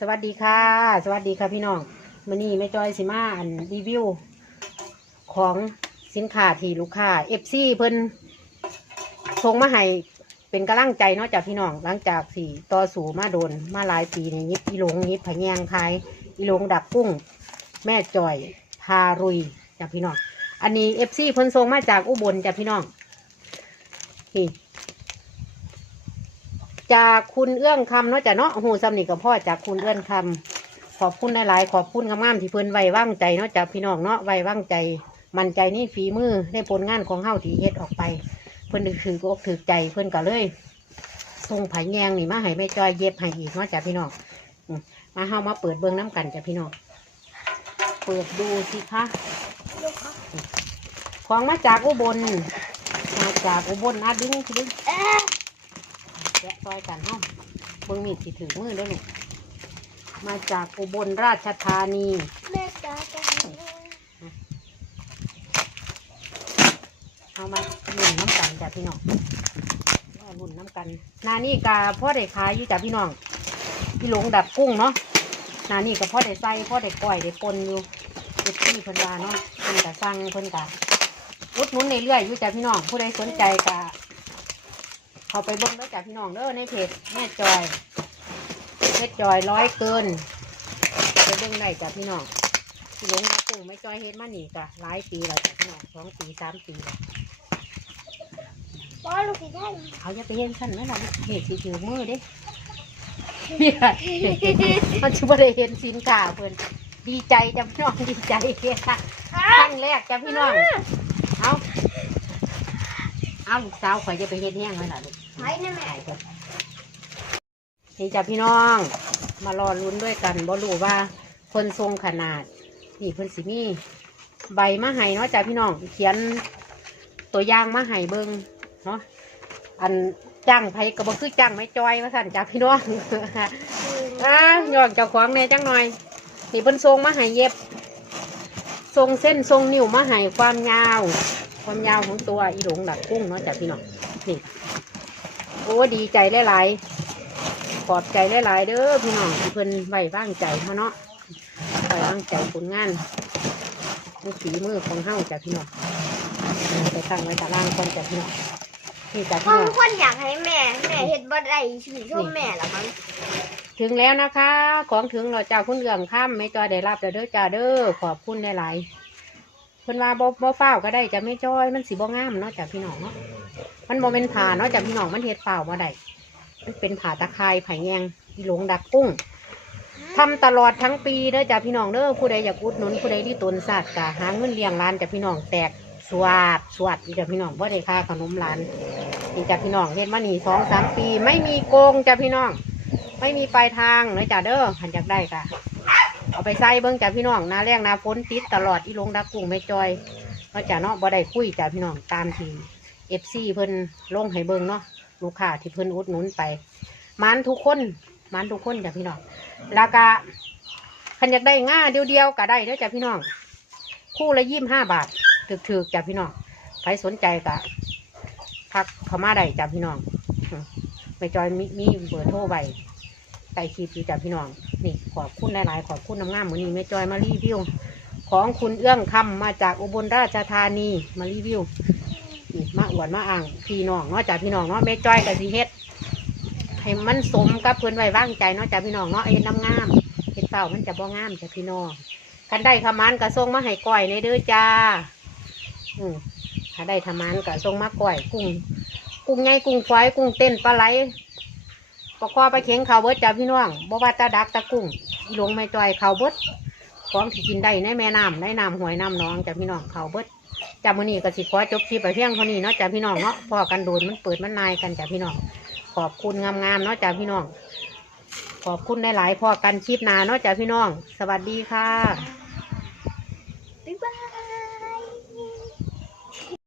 สวัสดีค่ะ สวัสดีค่ะพี่น้องมื่อนี้แม่จอยสิมาอันรีวิว ของสินค้าที่ลูกค้าเอฟซีเพิ่นส่งมาให้เป็นกำลังใจเนาะจากพี่น้องหลังจากสี่ต่อสู่มาโดนมาหลายปีนี่ยิบอีหลงยิบผะแยงคายอีหลงดักกุ้ง แม่จอยพารุยจากพี่น้องอันนี้เอฟซีเพิ่นส่งมาจากอุบลจากพี่น้องนี่ จากคุณเอื้องคำเนาะจ้ะเนาะหูซ้ำนี่กับพ่อจากคุณเอื้องคำขอบคุณหลายๆขอบคุณงามๆที่เพิ่นไว้ว่างใจเนาะจากพี่น้องเนาะไว้ว่างใจ มั่นใจนี่ฝีมือในผลงานของเฮาที่เฮ็ดออกไป เพิ่นถือกอกถือใจเพิ่นก็เลยส่งไผ่แยงนี่มาให้แม่จอยเย็บให้อีกเนาะจ้ะพี่น้องมาเฮามาเปิดเบิ่งน้ำกันจ้ะพี่น้องเปิดดูสิคะของมาจากอุบลมาจากอุบลอาดึงดึงเอ๊ะ แกะซอยกันเนาะเบิ่งมีดสิถือมือเด้อลูกมาจากอุบลราชธานี แม่จ๋าจะเห็นไหมเอามาลุ่นน้ำกันจ้ะพี่น้องเอาลุ่นน้ำกัน นานี่กาพ่อได้ขายอยู่จ้ะพี่น้องพี่หลงดับกุ้งเนาะนานี่ก็พ่อได้ใส่พ่อได้ก้อยได้ปนอยู่เจ็ดที่เพิ่นว่าเนาะเพิ่นกะสั่งเพิ่นกะอุดนุนเรื่อยอยู่จ้ะพี่น้องผู้ใดสนใจกะ เข้าไปเบิ่งได้อจ้ะพี่น้องเด้อในเพจแม่จอยแม่จอยร้อยเกินไปเบิ่งได้จ้ะพี่น้องพี่หลงดับกุ้งไม่จอยเฮ็ดมานี่กะหลายปีแล้วจ้ะพี่น้องสองปีสามปีแล้วป้าลูกสีได้เอาอย่าไปเห็นสั้นไหมล่ะเหตุสิถือมือเด้เนี่ยมันชื่อว่าได้เห็นสินค้าเพิ่นดีใจจ้ะพี่น้องดีใจค่ะครั้งแรกจ้ะพี่น้องเอาเอาลูกสาวข่อยจะไปเฮ็ดแห้งไหมล่ะลูก ไว้นะแม่ไปเถอะนี่จ้ะพี่น้อง มารอลุ้นด้วยกันบ่รู้ว่าเพิ่นทรงขนาดนี่เพิ่นสิมีใบมาให้เนาะจ้ะพี่น้อง เขียนตัวอย่างมาให้เบิงเนาะอันจ้างไผก็บ่คือจ้างไม่จอยว่าสั่นจ้ะพี่น้องอะยอกเจ้าของแหน่จังหน่อยนี่เพิ่นทรงมาให้เย็บ ทรงเส้นทรงนิ้วมาให้ความยาว ความยาวของตัวอีหลงดักกุ้งเนาะจ้ะพี่น้องนี่ โอ้ดีใจหลายๆขอบใจหลายๆเด้อพี่น้องที่เพิ่นไว้วางใจเขาเนาะไว้วางใจผลงานในฝีมือของเฮาจ้ะพี่น้องไปตั้งไว้ตารางคนจ้ะพี่น้องนี่จ้ะพ่อพี่น้อง คนอยากให้แม่ แม่เห็ดบ่ได้ชื่อชมแม่ละมั้งถึงแล้วนะคะ ของถึงเราจ้าคุณเรื่องข้ามไม่จอยได้รับแล้วเด้อจ้าเด้อขอบคุณหลายๆ เพิ่นว่าบ่บ่ฟ้าวก็ได้จะไม่จ้อยมันสิบ่งามเนาะจ้ะพี่น้องเนาะมันบ่เป็นผ่าเนาะจ้ะพี่น้องมันเฮ็ดเปล่าบ่ได้มันเป็นผ่าตะไคร้ไผ่แยงอีหลงดักกุ้งทำตลอดทั้งปีเด้อจ้ะพี่น้องเด้อผู้ใดอยากอุดหนุนผู้ใดที่ตนศาสตร์กะหาเงินเลี้ยงร้านจ้ะพี่น้องแตกสวัสดสวัสดอีจ้ะพี่น้องบ่ได้ค่าขนมร้านนี่จ้ะพี่น้องเฮ็ดมานี่สองสามปี ไม่มีโกงจ้ะพี่น้อง ไม่มีปลายทางเลยจ้ะเด้อหันอยากได้ค่ะ เอาไปใส่เบิ้งจ้ะพี่น้องนาแรงนาฝนติดตลอดอีลงดักกุ้งไม่จอยเนาะจ้ะเนาะบ่ได้คุยจ้ะพี่น้องตามทีเอฟซีเพิ่นลงให้เบิ้งเนาะลูกค้าที่เพิ่นอุดหนุนไปมันทุกคนมันทุกคนจ้ะพี่น้องแล้วก็ขันอยากได้ง่าเดียวๆก็ได้เด้อจ้ะพี่น้อง คู่ละยี่สิบห้าบาทถือๆจ้ะพี่น้องใครสนใจก็ทักเข้ามาได้จ้ะพี่น้องไม่จอยมีมีเบอร์โทรไว้ไก่คลิปอยู่จ้ะพี่น้อง นี่ขอบคุณหลายๆ ขอบคุณน้ำงามมือนี้แม่จอยมารีวิว ของคุณเอื้องคำมาจากอุบลราชธานีมารีวิวนี่มาอวดมาอ่างพี่น้องเนาะจ้ะพี่น้องเนาะแม่จอยกับสิเฮ็ดให้มันสมกับเพื่อนไว้วางใจเนาะจ้ะพี่น้องเนาะเฮ็ดน้ำงามเฮ็ดเปล่ามันจะบ่งามจ้ะพี่น้องกันได้ขมันกระทรงมาให้ก้อยในเด้อจ้า อืมถ้าได้ทำมันกระทรงมาก้อยกุ้งกุ้งใหญ่กุ้งฝอยกุ้งเต้นปลาไหล ปกคอไปเข็งเขาเบิดจ้าพี่น้องบ่ว่าตาดักตะกุ้งหลงไม่จอยเขาเบิดของที่กินได้ในแม่น้ำในน้ำหวยน้ำหน้องจ้าพี่น้องเขาเบิดจ้ามื้อนี้ก็สิขอจบคลิปไปเพียงเท่านี้เนาะจ้าพี่น้องเนาะพอกันโดนมันเปิดมันนายกันจ้าพี่น้อง ขอบคุณงามๆเนาะจ้าพี่น้อง ขอบคุณหลายๆพอกันคลิปหนาเนาะจ้าพี่น้อง สวัสดีค่ะ